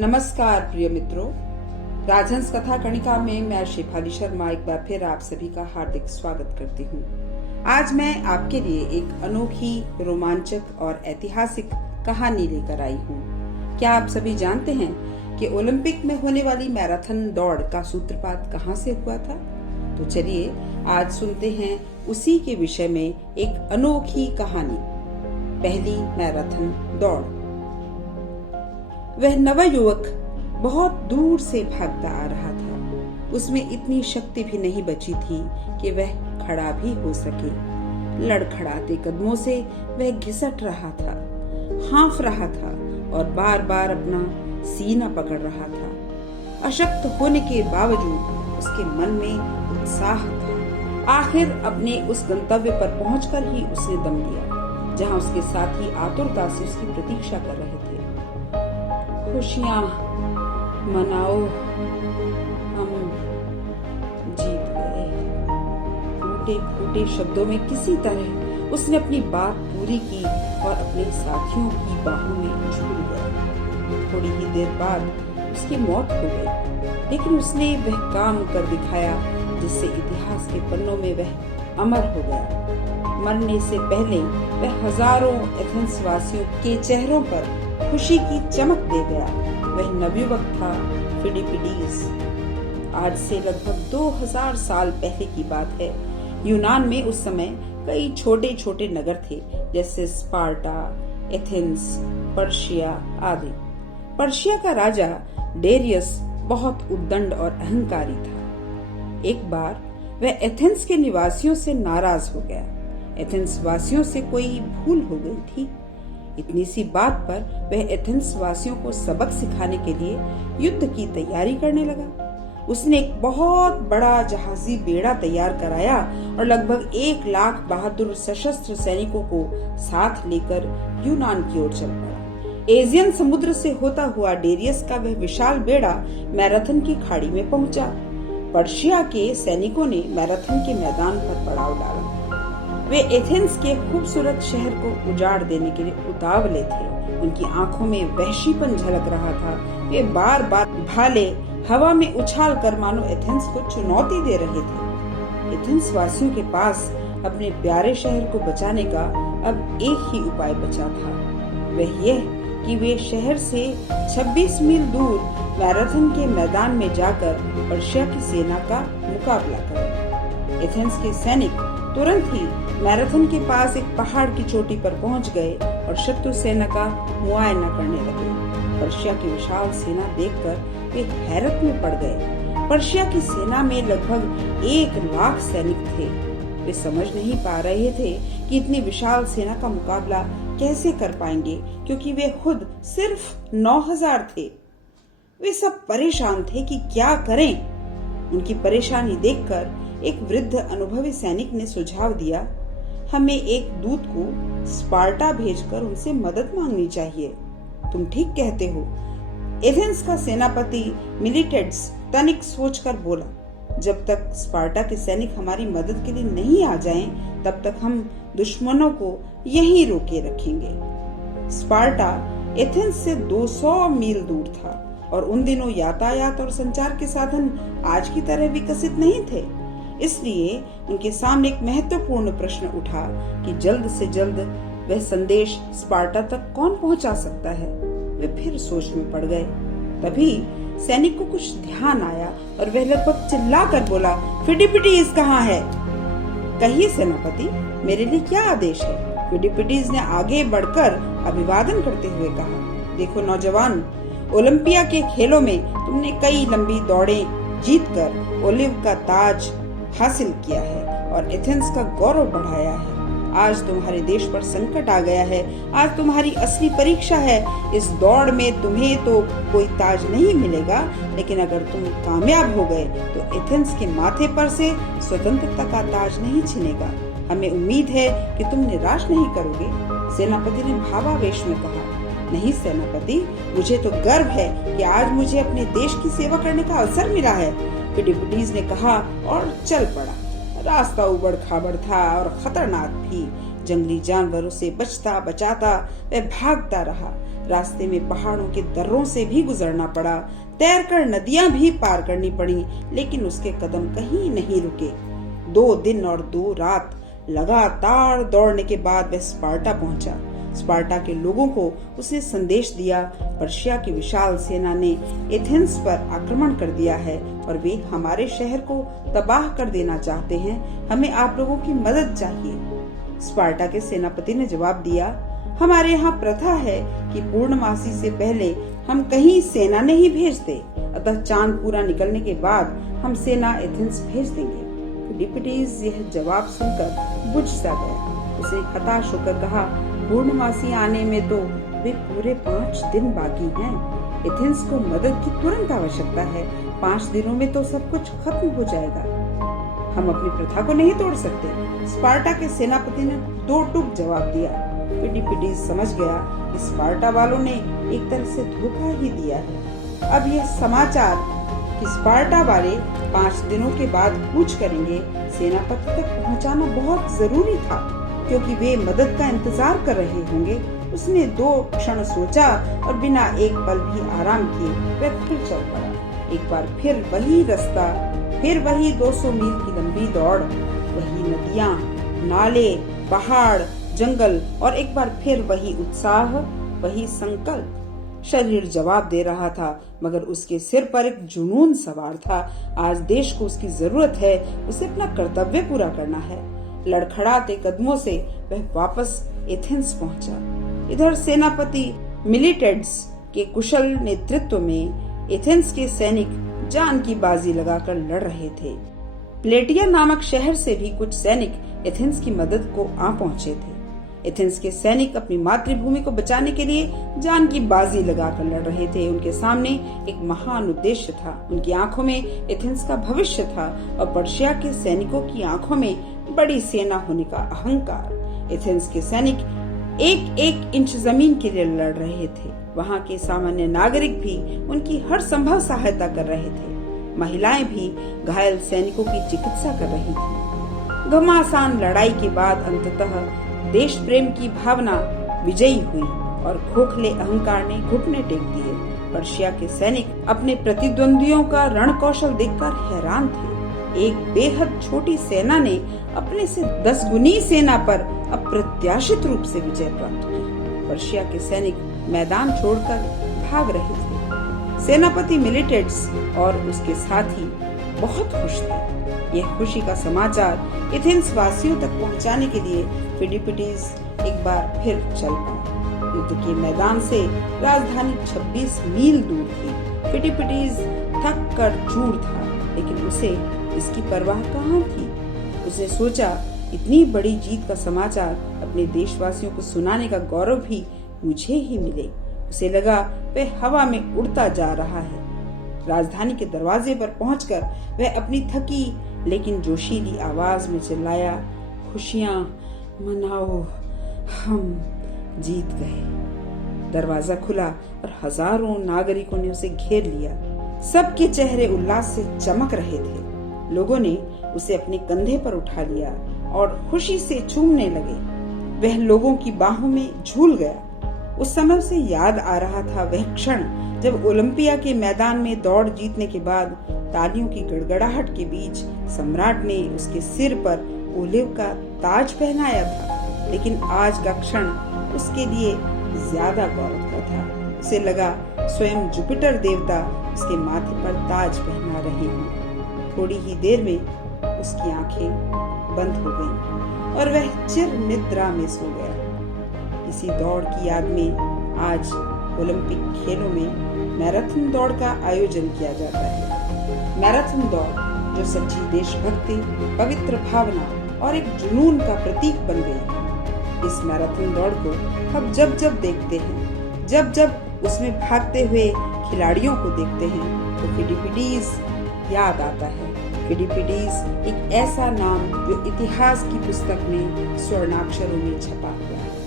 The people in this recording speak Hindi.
नमस्कार प्रिय मित्रों, राजहंस कथा कणिका में मैं शेफाली शर्मा एक बार फिर आप सभी का हार्दिक स्वागत करती हूँ। आज मैं आपके लिए एक अनोखी, रोमांचक और ऐतिहासिक कहानी लेकर आई हूँ। क्या आप सभी जानते हैं कि ओलंपिक में होने वाली मैराथन दौड़ का सूत्रपात कहाँ से हुआ था? तो चलिए आज सुनते हैं उसी के विषय में एक अनोखी कहानी, पहली मैराथन दौड़। वह नवयुवक बहुत दूर से भागता आ रहा था। उसमें इतनी शक्ति भी नहीं बची थी कि वह खड़ा भी हो सके। लड़खड़ाते कदमों से वह घिसट रहा था, हाँफ रहा था और बार बार अपना सीना पकड़ रहा था। अशक्त होने के बावजूद उसके मन में उत्साह था। आखिर अपने उस गंतव्य पर पहुंचकर ही उसने दम लिया, जहां उसके साथी आतुरता से उसकी प्रतीक्षा कर रहे थे। खुशियां मनाओ, हम जीत गए। फूटे फूटे शब्दों में किसी तरह उसने अपनी बात पूरी की और अपने साथियों की बाहों में झूल गया। थोड़ी ही देर बाद उसकी मौत हो गई, लेकिन उसने वह काम कर दिखाया जिससे इतिहास के पन्नों में वह अमर हो गया। मरने से पहले वह हजारों एथेंस वासियों के चेहरों पर खुशी की चमक दे गया। वह नवयुवक था फिलिपिडीज। आज से लगभग 2000 साल पहले की बात है। यूनान में उस समय कई छोटे छोटे नगर थे, जैसे स्पार्टा, एथेंस, पर्शिया आदि। पर्शिया का राजा डेरियस बहुत उद्दंड और अहंकारी था। एक बार वह एथेंस के निवासियों से नाराज हो गया। एथेंस वासियों से कोई भूल हो गई थी। इतनी सी बात पर वह एथेंस वासियों को सबक सिखाने के लिए युद्ध की तैयारी करने लगा। उसने एक बहुत बड़ा जहाजी बेड़ा तैयार कराया और लगभग 1 लाख बहादुर सशस्त्र सैनिकों को साथ लेकर यूनान की ओर चल पड़ा। एजियन समुद्र से होता हुआ डेरियस का वह विशाल बेड़ा मैराथन की खाड़ी में पहुंचा। पर्शिया के सैनिकों ने मैराथन के मैदान पर पड़ाव डाला। वे एथेंस के खूबसूरत शहर को उजाड़ देने के लिए उतावले थे। उनकी आंखों में वहशीपन झलक रहा था। वे बार बार भाले हवा में उछाल कर मानो एथेंस को चुनौती दे रहे थे। एथेंस वासियों के पास अपने प्यारे शहर को बचाने का अब एक ही उपाय बचा था, वह यह कि वे शहर से 26 मील दूर मैराथन के मैदान में जाकर पर्शिया की सेना का मुकाबला करें। एथेंस के सैनिक तुरंत ही मैराथन के पास एक पहाड़ की चोटी पर पहुंच गए और शत्रु सेना का मुआयना करने लगे। पर्शिया की विशाल सेना देखकर वे हैरत में पड़ गए। पर्शिया की सेना में लगभग 1 लाख सैनिक थे। वे समझ नहीं पा रहे थे कि इतनी विशाल सेना का मुकाबला कैसे कर पाएंगे, क्योंकि वे खुद सिर्फ 9000 थे। वे सब परेशान थे कि क्या करें। उनकी परेशानी देखकर एक वृद्ध अनुभवी सैनिक ने सुझाव दिया, हमें एक दूत को स्पार्टा भेजकर उनसे मदद मांगनी चाहिए। तुम ठीक कहते हो। एथेंस का सेनापति मिलिटेड्स तनिक सोचकर बोला, जब तक स्पार्टा के सैनिक हमारी मदद के लिए नहीं आ जाएं, तब तक हम दुश्मनों को यहीं रोके रखेंगे। स्पार्टा एथेंस से 200 मील दूर था और उन दिनों यातायात और संचार के साधन आज की तरह विकसित नहीं थे। इसलिए उनके सामने एक महत्वपूर्ण प्रश्न उठा कि जल्द से जल्द वह संदेश स्पार्टा तक कौन पहुंचा सकता है। वे फिर सोच में पड़ गए। तभी सैनिक को कुछ ध्यान आया और वह लगभग चिल्लाकर बोला, फिलिपिडीज कहाँ है? कहिए सेनापति, मेरे लिए क्या आदेश है? फिलिपिडीज ने आगे बढ़कर अभिवादन करते हुए कहा, देखो नौजवान, ओलंपिया के खेलों में तुमने कई लंबी दौड़ें जीतकर ओलिव का ताज हासिल किया है और एथेंस का गौरव बढ़ाया है। आज तुम्हारे देश पर संकट आ गया है। आज तुम्हारी असली परीक्षा है। इस दौड़ में तुम्हें तो कोई ताज नहीं मिलेगा, लेकिन अगर तुम कामयाब हो गए तो एथेंस के माथे पर से स्वतंत्रता का ताज नहीं छिनेगा। हमें उम्मीद है कि तुम निराश नहीं करोगे। सेनापति ने भावावेश में कहा, नहीं सेनापति, मुझे तो गर्व है कि आज मुझे अपने देश की सेवा करने का अवसर मिला है। फिलिपिडीज ने कहा और चल पड़ा। रास्ता उबड़ खाबड़ था और खतरनाक भी। जंगली जानवरों से बचता बचाता वह भागता रहा। रास्ते में पहाड़ों के दर्रों से भी गुजरना पड़ा, तैरकर नदियां भी पार करनी पड़ी, लेकिन उसके कदम कहीं नहीं रुके। 2 दिन और 2 रात लगातार दौड़ने के बाद वह स्पार्टा पहुंचा। स्पार्टा के लोगों को उसने संदेश दिया, पर्शिया की विशाल सेना ने एथेंस पर आक्रमण कर दिया है और वे हमारे शहर को तबाह कर देना चाहते हैं। हमें आप लोगों की मदद चाहिए। स्पार्टा के सेनापति ने जवाब दिया, हमारे यहाँ प्रथा है कि पूर्णमासी से पहले हम कहीं सेना नहीं भेजते, अतः चांद पूरा निकलने के बाद हम सेना एथेंस भेज देंगे। फिलिप्पिडेस यह जवाब सुनकर बुझ सा गया। उसने हताश होकर कहा, पूर्णमासी आने में तो वे पूरे 5 दिन बाकी हैं। एथेंस को मदद की तुरंत आवश्यकता है। 5 दिनों में तो सब कुछ खत्म हो जाएगा। हम अपनी प्रथा को नहीं तोड़ सकते। स्पार्टा के सेनापति ने 2 टूक जवाब दिया। फिलिप्पिडेस समझ गया कि स्पार्टा वालों ने एक तरह से धोखा ही दिया है। अब यह समाचार कि स्पार्टा वाले 5 दिनों के बाद कूच करेंगे, सेनापति तक पहुंचाना बहुत जरूरी था, क्योंकि वे मदद का इंतजार कर रहे होंगे। उसने 2 क्षण सोचा और बिना एक पल भी आराम किए वह फिर चल पड़ा। एक बार फिर वही रास्ता, फिर वही 200 मील की लंबी दौड़, वही नदियां, नाले, पहाड़, जंगल और एक बार फिर वही उत्साह, वही संकल्प। शरीर जवाब दे रहा था, मगर उसके सिर पर एक जुनून सवार था। आज देश को उसकी जरूरत है, उसे अपना कर्तव्य पूरा करना है। लड़खड़ाते कदमों से वह वापस एथेंस पहुंचा। इधर सेनापति मिलिटेड्स के कुशल नेतृत्व में एथेंस के सैनिक जान की बाजी लगाकर लड़ रहे थे। प्लेटिया नामक शहर से भी कुछ सैनिक एथेंस की मदद को आ पहुंचे थे। एथेंस के सैनिक अपनी मातृभूमि को बचाने के लिए जान की बाजी लगाकर लड़ रहे थे। उनके सामने एक महान उद्देश्य था। उनकी आंखों में एथेंस का भविष्य था और पर्शिया के सैनिकों की आंखों में बड़ी सेना होने का अहंकार। एथेंस के सैनिक एक एक इंच जमीन के लिए लड़ रहे थे। वहाँ के सामान्य नागरिक भी उनकी हर संभव सहायता कर रहे थे। महिलाएं भी घायल सैनिकों की चिकित्सा कर रही थी। घमासान लड़ाई के बाद अंततः देश प्रेम की भावना विजयी हुई और खोखले अहंकार ने घुटने टेक दिए। पर्शिया के सैनिक अपने प्रतिद्वंदियों का रण कौशल देखकर हैरान थे। एक बेहद छोटी सेना ने अपने से 10 गुनी सेना पर अप्रत्याशित रूप से विजय प्राप्त की। पर्शिया के सैनिक मैदान छोड़कर भाग रहे थे। सेनापति मिलिटेड्स और उसके साथी बहुत खुश थे। यह खुशी का समाचार एथेंस वासियों तक पहुंचाने के लिए फिलिप्पिडेस एक बार फिर चल पड़ा। युद्ध के मैदान से राजधानी 26 मील दूर थी। फिलिप्पिडेस थक कर चूर था, लेकिन उसे इसकी परवाह कहाँ थी। उसने सोचा, इतनी बड़ी जीत का समाचार अपने देशवासियों को सुनाने का गौरव भी मुझे ही मिले। उसे लगा वह हवा में उड़ता जा रहा है। राजधानी के दरवाजे पर पहुंचकर वह अपनी थकी लेकिन जोशीली आवाज में चिल्लाया, खुशियां मनाओ, हम जीत गए। दरवाजा खुला और हजारों नागरिकों ने उसे घेर लिया। सबके चेहरे उल्लास से चमक रहे थे। लोगों ने उसे अपने कंधे पर उठा लिया और खुशी से चूमने लगे। वह लोगों की बाहों में झूल गया। उस समय उसे याद आ रहा था वह क्षण जब ओलंपिया के मैदान में दौड़ जीतने के बाद तालियों की गड़गड़ाहट के बीच सम्राट ने उसके सिर पर ओलिव का ताज पहनाया था। लेकिन आज का क्षण उसके लिए ज्यादा गौरव का था। उसे लगा स्वयं जुपिटर देवता उसके माथे पर ताज पहना रहे हैं। थोड़ी ही देर में उसकी आंखें बंद हो गईं और वह चिर निद्रा में सो गया। इसी दौड़ की याद में आज ओलंपिक खेलों में मैराथन दौड़ का आयोजन किया जाता है। मैराथन दौड़ जो सच्ची देशभक्ति, पवित्र भावना और एक जुनून का प्रतीक बन गई। इस मैराथन दौड़ को हम जब जब देखते हैं, जब जब उसमें भागते हुए खिलाड़ियों को देखते हैं, तो फिलिप्पिडेस याद आता है। फिलिप्पिडेस एक ऐसा नाम जो इतिहास की पुस्तक में स्वर्णाक्षरों में छपा हुआ है।